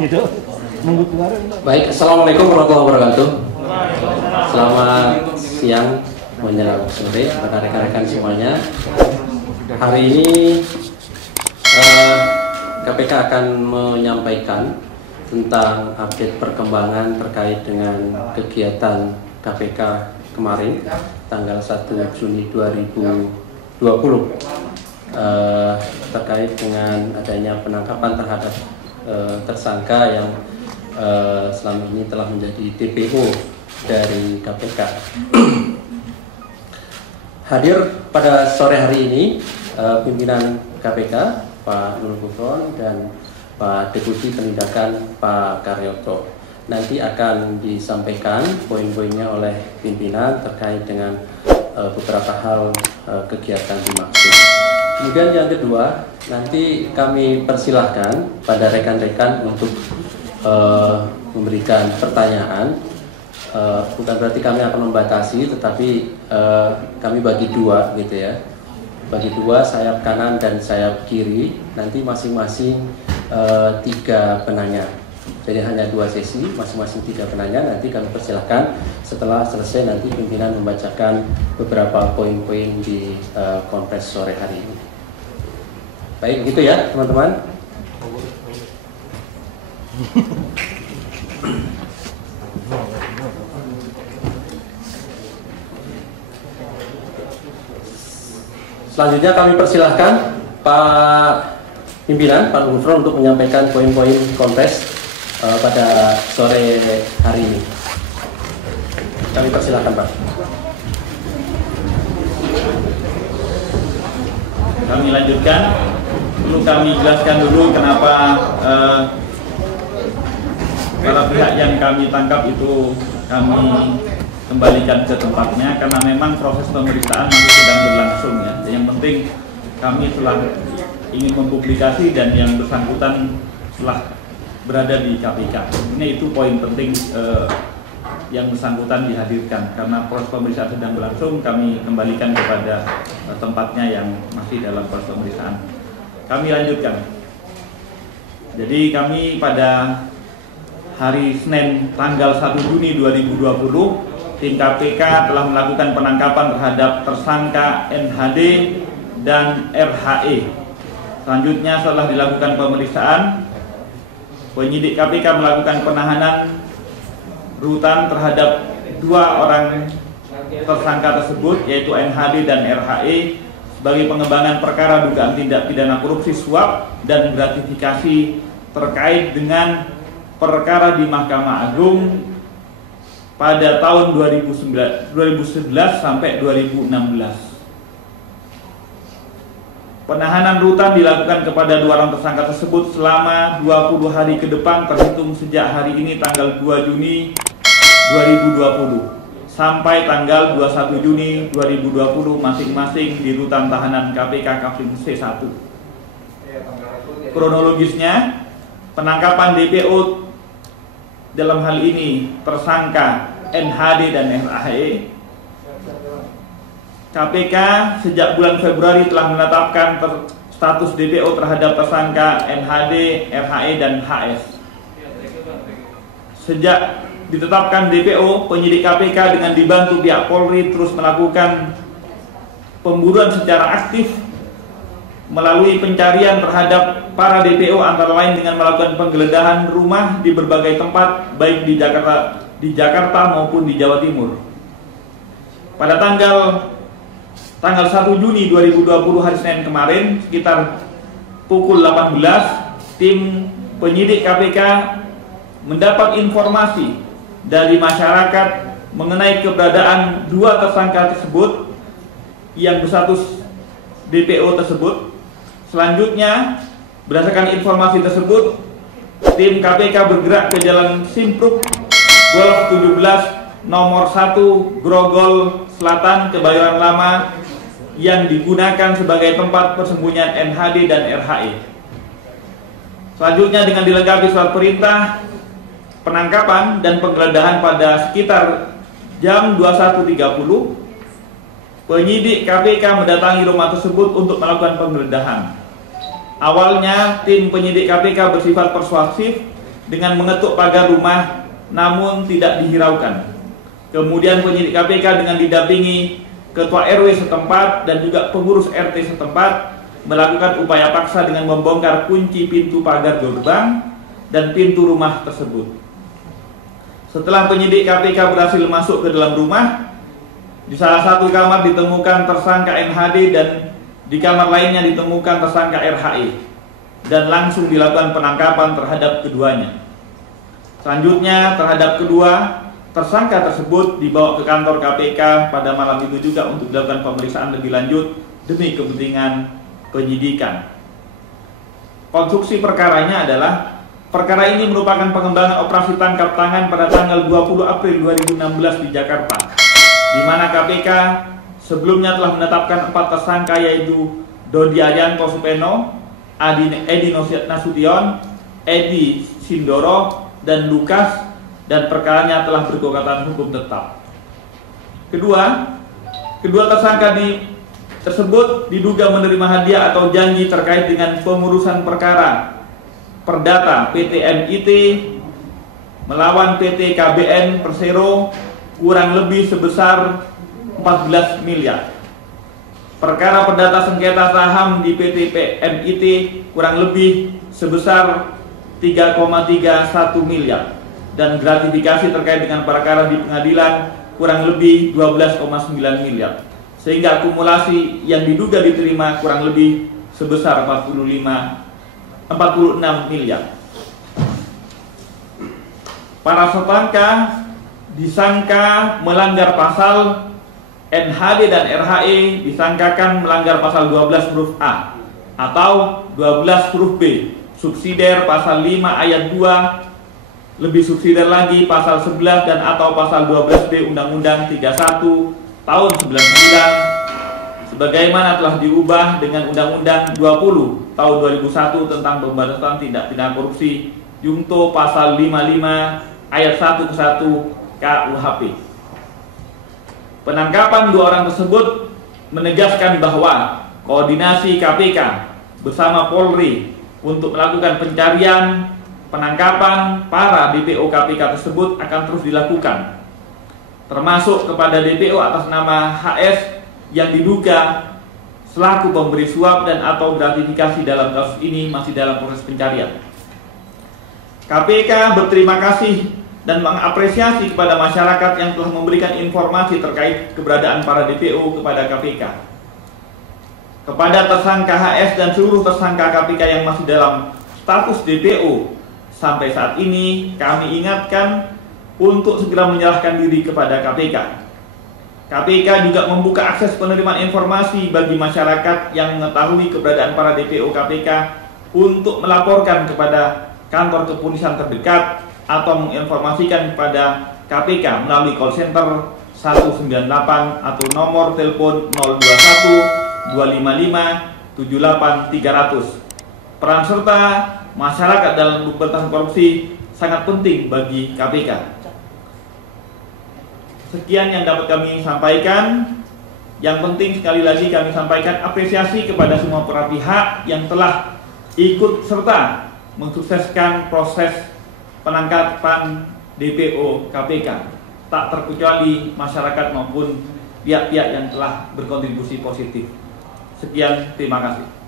Gitu. Nunggu keluar. Baik, assalamualaikum warahmatullahi wabarakatuh. Selamat siang menjelang sore, rekan-rekan semuanya. Hari ini KPK akan menyampaikan tentang update perkembangan terkait dengan kegiatan KPK kemarin, tanggal 1 Juni 2020, terkait dengan adanya penangkapan terhadap tersangka yang selama ini telah menjadi DPO dari KPK. Hadir pada sore hari ini pimpinan KPK Pak Nurul Gufron dan Pak Deputi Penindakan Pak Karyoto. Nanti akan disampaikan poin-poinnya oleh pimpinan terkait dengan beberapa hal kegiatan dimaksud. Kemudian yang kedua, nanti kami persilahkan pada rekan-rekan untuk memberikan pertanyaan. Bukan berarti kami akan membatasi, tetapi kami bagi dua gitu ya. Bagi dua, sayap kanan dan sayap kiri. Nanti masing-masing 3 penanya. Jadi hanya 2 sesi, masing-masing 3 penanya. Nanti kami persilahkan setelah selesai nanti pimpinan membacakan beberapa poin-poin di konferensi sore hari ini. Baik, begitu ya teman-teman. Selanjutnya kami persilahkan Pak Pimpinan, Pak Gufron untuk menyampaikan poin-poin konferensi pada sore hari ini. Kami persilahkan Pak. Kami lanjutkan. Perlu kami jelaskan dulu kenapa para pihak yang kami tangkap itu kami kembalikan ke tempatnya, karena memang proses pemeriksaan masih sedang berlangsung ya. Yang penting kami telah ingin mempublikasi dan yang bersangkutan telah berada di KPK. Ini itu poin penting yang bersangkutan dihadirkan, karena proses pemeriksaan sedang berlangsung, kami kembalikan kepada tempatnya yang masih dalam proses pemeriksaan. Kami lanjutkan. Jadi kami pada hari Senin tanggal 1 Juni 2020, tim KPK telah melakukan penangkapan terhadap tersangka NHD dan RHE. Selanjutnya setelah dilakukan pemeriksaan, penyidik KPK melakukan penahanan rutan terhadap 2 orang tersangka tersebut, yaitu NHD dan RHE, sebagai pengembangan perkara dugaan tindak pidana korupsi suap dan gratifikasi terkait dengan perkara di Mahkamah Agung pada tahun 2011 sampai 2016. Penahanan rutan dilakukan kepada 2 orang tersangka tersebut selama 20 hari ke depan terhitung sejak hari ini tanggal 2 Juni 2020 sampai tanggal 21 Juni 2020 masing-masing di rutan tahanan KPK Kafling C1. Kronologisnya, penangkapan DPO dalam hal ini tersangka NHD dan RHE, KPK sejak bulan Februari telah menetapkan status DPO terhadap tersangka NHD, RHE, dan HS. Sejak ditetapkan DPO, penyidik KPK dengan dibantu pihak Polri terus melakukan pemburuan secara aktif melalui pencarian terhadap para DPO, antara lain dengan melakukan penggeledahan rumah di berbagai tempat baik di Jakarta maupun di Jawa Timur. Pada tanggal 1 Juni 2020 hari Senin kemarin sekitar pukul 18, tim penyidik KPK mendapat informasi dari masyarakat mengenai keberadaan 2 tersangka tersebut yang berstatus DPO tersebut. Selanjutnya, berdasarkan informasi tersebut, tim KPK bergerak ke Jalan Simpruk Golf 17 nomor 1 Grogol Selatan, Kebayoran Lama, yang digunakan sebagai tempat persembunyian NHD dan RHE. Selanjutnya, dengan dilengkapi surat perintah penangkapan dan penggeledahan pada sekitar jam 21.30, penyidik KPK mendatangi rumah tersebut untuk melakukan penggeledahan. Awalnya tim penyidik KPK bersifat persuasif dengan mengetuk pagar rumah namun tidak dihiraukan. Kemudian penyidik KPK dengan didampingi Ketua RW setempat dan juga pengurus RT setempat melakukan upaya paksa dengan membongkar kunci pintu pagar gerbang dan pintu rumah tersebut. Setelah penyidik KPK berhasil masuk ke dalam rumah, di salah satu kamar ditemukan tersangka NHD dan di kamar lainnya ditemukan tersangka RHE, dan langsung dilakukan penangkapan terhadap keduanya. Selanjutnya terhadap kedua tersangka tersebut dibawa ke kantor KPK pada malam itu juga untuk dilakukan pemeriksaan lebih lanjut demi kepentingan penyidikan. Konstruksi perkaranya adalah perkara ini merupakan pengembangan operasi tangkap tangan pada tanggal 20 April 2016 di Jakarta, di mana KPK sebelumnya telah menetapkan 4 tersangka yaitu Dodi Arianto Supeno, Edi Nasution, Edi Sindoro, dan Lukas, dan perkaranya telah berkekuatan hukum tetap. Kedua tersangka tersebut diduga menerima hadiah atau janji terkait dengan pengurusan perkara perdata PT MIT melawan PT KBN Persero kurang lebih sebesar 14 miliar. Perkara perdata sengketa saham di PT MIT kurang lebih sebesar 3,31 miliar, dan gratifikasi terkait dengan perkara di pengadilan kurang lebih 12,9 miliar, sehingga akumulasi yang diduga diterima kurang lebih sebesar 46 miliar. Para tersangka disangka melanggar pasal NHD dan RHE disangkakan melanggar pasal 12 huruf A atau 12 huruf B, subsidiar pasal 5 ayat 2, lebih subsidiar lagi pasal 11 dan atau pasal 12B Undang-Undang 31 tahun 99 sebagaimana telah diubah dengan Undang-Undang 20 tahun 2001 tentang pemberantasan tindak pidana korupsi Junto pasal 55 ayat 1 ke 1 KUHP. Penangkapan 2 orang tersebut menegaskan bahwa koordinasi KPK bersama Polri untuk melakukan pencarian, penangkapan para DPO KPK tersebut akan terus dilakukan, termasuk kepada DPO atas nama HS yang diduga selaku pemberi suap dan atau gratifikasi dalam kasus ini masih dalam proses pencarian. KPK berterima kasih dan mengapresiasi kepada masyarakat yang telah memberikan informasi terkait keberadaan para DPO kepada KPK. Kepada tersangka HS dan seluruh tersangka KPK yang masih dalam status DPO sampai saat ini, kami ingatkan untuk segera menyerahkan diri kepada KPK. KPK juga membuka akses penerimaan informasi bagi masyarakat yang mengetahui keberadaan para DPO KPK untuk melaporkan kepada kantor kepolisian terdekat atau menginformasikan kepada KPK melalui call center 198 atau nomor telepon 021 255 78 300. Peran serta masyarakat dalam pemberantasan korupsi sangat penting bagi KPK. Sekian yang dapat kami sampaikan. Yang penting sekali lagi kami sampaikan apresiasi kepada semua para pihak yang telah ikut serta mensukseskan proses penangkapan DPO KPK, tak terkecuali masyarakat maupun pihak-pihak yang telah berkontribusi positif. Sekian, terima kasih.